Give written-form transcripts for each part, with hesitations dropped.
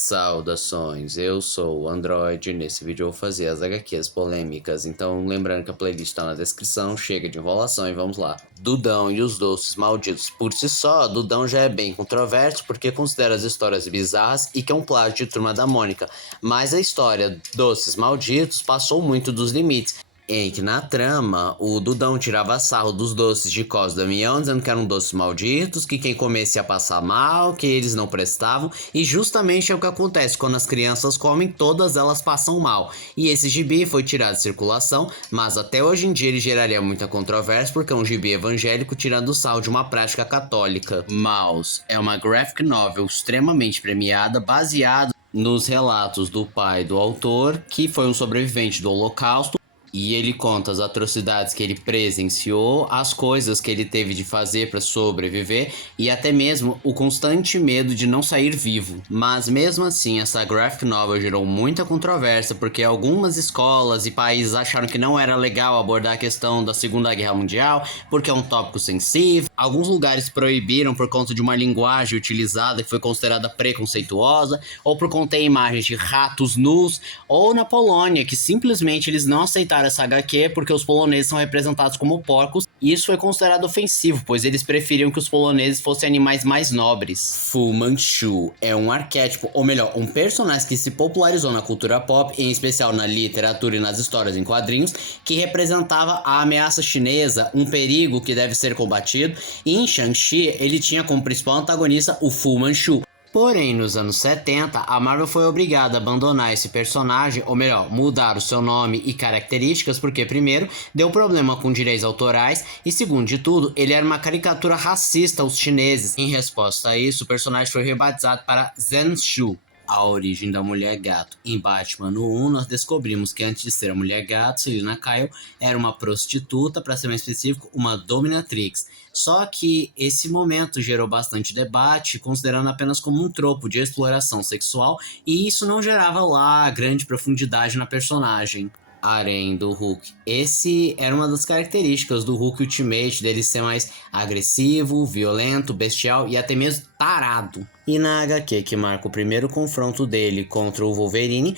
Saudações, eu sou o Android e nesse vídeo eu vou fazer as HQs polêmicas, então lembrando que a playlist tá na descrição, chega de enrolação e vamos lá. Dudão e os Doces Malditos. Por si só, Dudão já é bem controverso porque considera as histórias bizarras e que é um plágio de Turma da Mônica, mas a história Doces Malditos passou muito dos limites. Em que na trama, o Dudão tirava sarro dos doces de Cosmo e Damião, dizendo que eram doces malditos, que quem comesse ia passar mal, que eles não prestavam, e justamente é o que acontece quando as crianças comem, todas elas passam mal. E esse gibi foi tirado de circulação, mas até hoje em dia ele geraria muita controvérsia porque é um gibi evangélico tirando sarro de uma prática católica. Maus é uma graphic novel extremamente premiada, baseada nos relatos do pai do autor, que foi um sobrevivente do Holocausto. E ele conta as atrocidades que ele presenciou, as coisas que ele teve de fazer para sobreviver e até mesmo o constante medo de não sair vivo. Mas mesmo assim, essa graphic novel gerou muita controvérsia porque algumas escolas e países acharam que não era legal abordar a questão da Segunda Guerra Mundial porque é um tópico sensível. Alguns lugares proibiram por conta de uma linguagem utilizada que foi considerada preconceituosa, ou por conter imagens de ratos nus, ou na Polônia, que simplesmente eles não aceitaram essa HQ porque os poloneses são representados como porcos, e isso foi considerado ofensivo, pois eles preferiam que os poloneses fossem animais mais nobres. Fu Manchu é um arquétipo, ou melhor, um personagem que se popularizou na cultura pop, em especial na literatura e nas histórias em quadrinhos, que representava a ameaça chinesa, um perigo que deve ser combatido, e em Shang-Chi ele tinha como principal antagonista o Fu Manchu. Porém, nos anos 70, a Marvel foi obrigada a abandonar esse personagem, ou melhor, mudar o seu nome e características, porque primeiro, deu problema com direitos autorais, e segundo de tudo, ele era uma caricatura racista aos chineses. Em resposta a isso, o personagem foi rebatizado para Zenshu. A origem da Mulher Gato. Em Batman no 1, nós descobrimos que antes de ser a Mulher Gato, Selina Kyle era uma prostituta, para ser mais específico, uma dominatrix. Só que esse momento gerou bastante debate, considerando apenas como um tropo de exploração sexual, e isso não gerava lá grande profundidade na personagem. Harém do Hulk. Esse era uma das características do Hulk Ultimate, dele ser mais agressivo, violento, bestial e até mesmo tarado. E na HQ que marca o primeiro confronto dele contra o Wolverine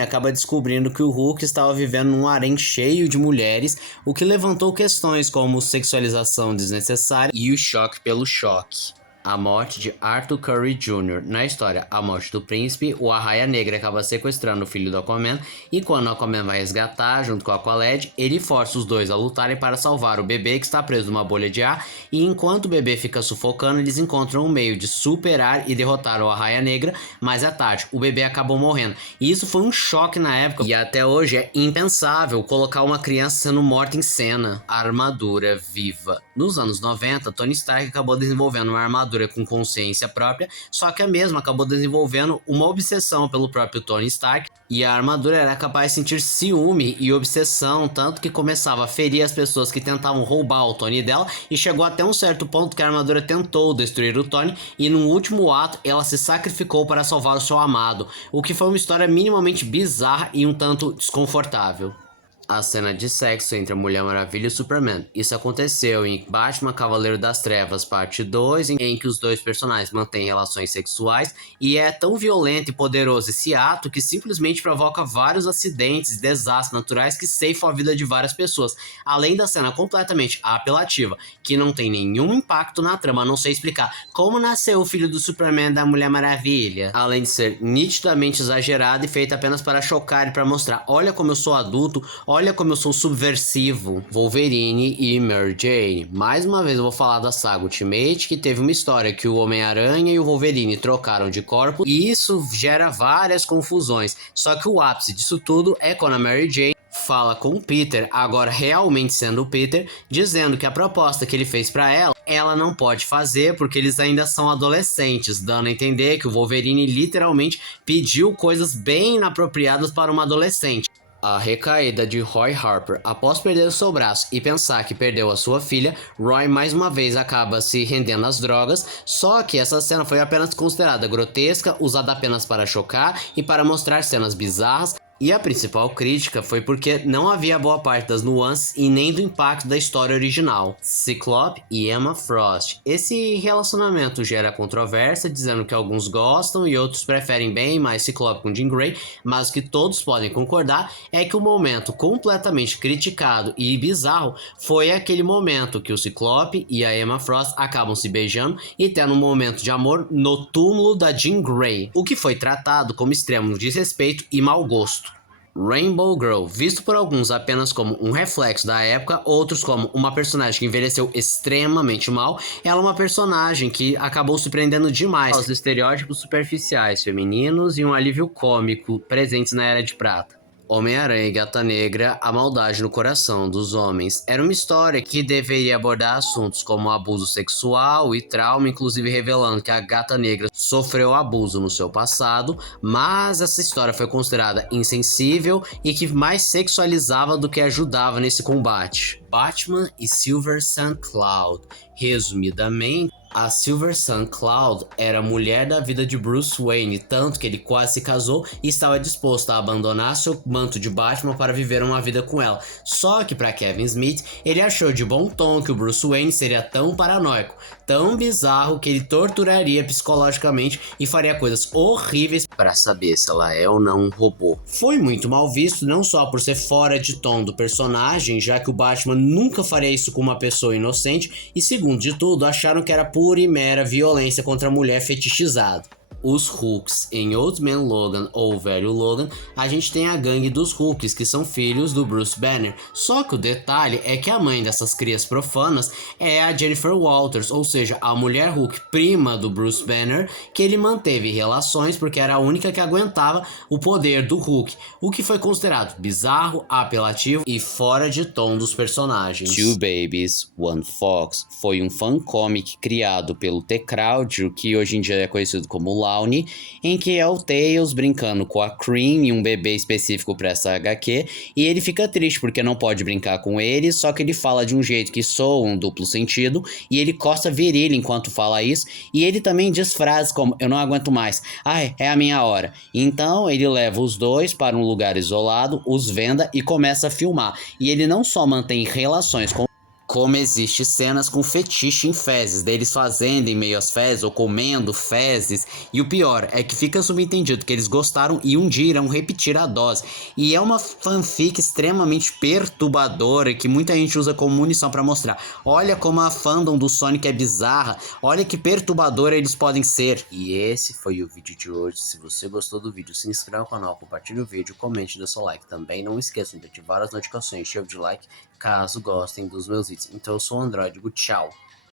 acaba descobrindo que o Hulk estava vivendo num harém cheio de mulheres, o que levantou questões como sexualização desnecessária e o choque pelo choque. A morte de Arthur Curry Jr. Na história A Morte do Príncipe, o Arraia Negra acaba sequestrando o filho do Aquaman, e quando o Aquaman vai resgatar, junto com a Aqualad, ele força os dois a lutarem para salvar o bebê que está preso numa bolha de ar, e enquanto o bebê fica sufocando, eles encontram um meio de superar e derrotar o Arraia Negra, mas é tarde, o bebê acabou morrendo. E isso foi um choque na época, e até hoje é impensável colocar uma criança sendo morta em cena. Armadura viva. Nos anos 90, Tony Stark acabou desenvolvendo uma armadura com consciência própria, só que a mesma acabou desenvolvendo uma obsessão pelo próprio Tony Stark, e a armadura era capaz de sentir ciúme e obsessão, tanto que começava a ferir as pessoas que tentavam roubar o Tony dela, e chegou até um certo ponto que a armadura tentou destruir o Tony, e no último ato ela se sacrificou para salvar o seu amado, o que foi uma história minimamente bizarra e um tanto desconfortável. A cena de sexo entre a Mulher Maravilha e o Superman. Isso aconteceu em Batman Cavaleiro das Trevas parte 2, em que os dois personagens mantêm relações sexuais, e é tão violento e poderoso esse ato que simplesmente provoca vários acidentes e desastres naturais que ceifam a vida de várias pessoas, além da cena completamente apelativa, que não tem nenhum impacto na trama, não sei explicar como nasceu o filho do Superman da Mulher Maravilha, além de ser nitidamente exagerado e feito apenas para chocar e para mostrar, olha como eu sou adulto, olha como eu sou subversivo. Wolverine e Mary Jane. Mais uma vez eu vou falar da saga Ultimate, que teve uma história que o Homem-Aranha e o Wolverine trocaram de corpo, e isso gera várias confusões. Só que o ápice disso tudo é quando a Mary Jane fala com o Peter, agora realmente sendo o Peter, dizendo que a proposta que ele fez pra ela não pode fazer porque eles ainda são adolescentes, dando a entender que o Wolverine literalmente pediu coisas bem inapropriadas para uma adolescente. A recaída de Roy Harper. Após perder o seu braço e pensar que perdeu a sua filha, Roy mais uma vez acaba se rendendo às drogas, só que essa cena foi apenas considerada grotesca, usada apenas para chocar e para mostrar cenas bizarras, E a principal crítica foi porque não havia boa parte das nuances e nem do impacto da história original. Ciclope e Emma Frost. Esse relacionamento gera controvérsia, dizendo que alguns gostam e outros preferem bem mais Ciclope com Jean Grey, mas o que todos podem concordar é que o momento completamente criticado e bizarro foi aquele momento que o Ciclope e a Emma Frost acabam se beijando e tendo um momento de amor no túmulo da Jean Grey, o que foi tratado como extremo desrespeito e mau gosto. Rainbow Girl, visto por alguns apenas como um reflexo da época, outros como uma personagem que envelheceu extremamente mal, ela é uma personagem que acabou se prendendo demais aos estereótipos superficiais femininos e um alívio cômico presentes na Era de Prata. Homem-Aranha e Gata Negra, a maldade no coração dos homens. Era uma história que deveria abordar assuntos como abuso sexual e trauma, inclusive revelando que a Gata Negra sofreu abuso no seu passado, mas essa história foi considerada insensível e que mais sexualizava do que ajudava nesse combate. Batman e Silver Sun Cloud. Resumidamente, a Silver Sun Cloud era a mulher da vida de Bruce Wayne, tanto que ele quase se casou e estava disposto a abandonar seu manto de Batman para viver uma vida com ela. Só que para Kevin Smith, ele achou de bom tom que o Bruce Wayne seria tão paranoico, tão bizarro que ele torturaria psicologicamente e faria coisas horríveis para saber se ela é ou não um robô. Foi muito mal visto, não só por ser fora de tom do personagem, já que o Batman nunca faria isso com uma pessoa inocente, e segundo de tudo, acharam que era pura e mera violência contra a mulher fetichizada. Os Hulks em Old Man Logan ou Velho Logan, a gente tem a gangue dos Hulks, que são filhos do Bruce Banner. Só que o detalhe é que a mãe dessas crias profanas é a Jennifer Walters, ou seja, a mulher Hulk prima do Bruce Banner, que ele manteve relações porque era a única que aguentava o poder do Hulk, o que foi considerado bizarro, apelativo e fora de tom dos personagens. Two Babies, One Fox foi um fancomic criado pelo T. Crowd, que hoje em dia é conhecido como Lawney, em que é o Tails brincando com a Cream e um bebê específico para essa HQ, e ele fica triste porque não pode brincar com ele, só que ele fala de um jeito que soa um duplo sentido, e ele coça a virilha enquanto fala isso, e ele também diz frases como "eu não aguento mais", "ai, é a minha hora". Então ele leva os dois para um lugar isolado, os venda e começa a filmar, e ele não só mantém relações com como existe cenas com fetiche em fezes, deles fazendo em meio às fezes ou comendo fezes, e o pior é que fica subentendido que eles gostaram e um dia irão repetir a dose. E é uma fanfic extremamente perturbadora que muita gente usa como munição para mostrar: olha como a fandom do Sonic é bizarra, olha que perturbadora eles podem ser. E esse foi o vídeo de hoje. Se você gostou do vídeo, se inscreva no canal, compartilhe o vídeo, comente e dê seu like. Também não esqueçam de ativar as notificações, chave de like, caso gostem dos meus vídeos. Então eu sou o Android, tchau!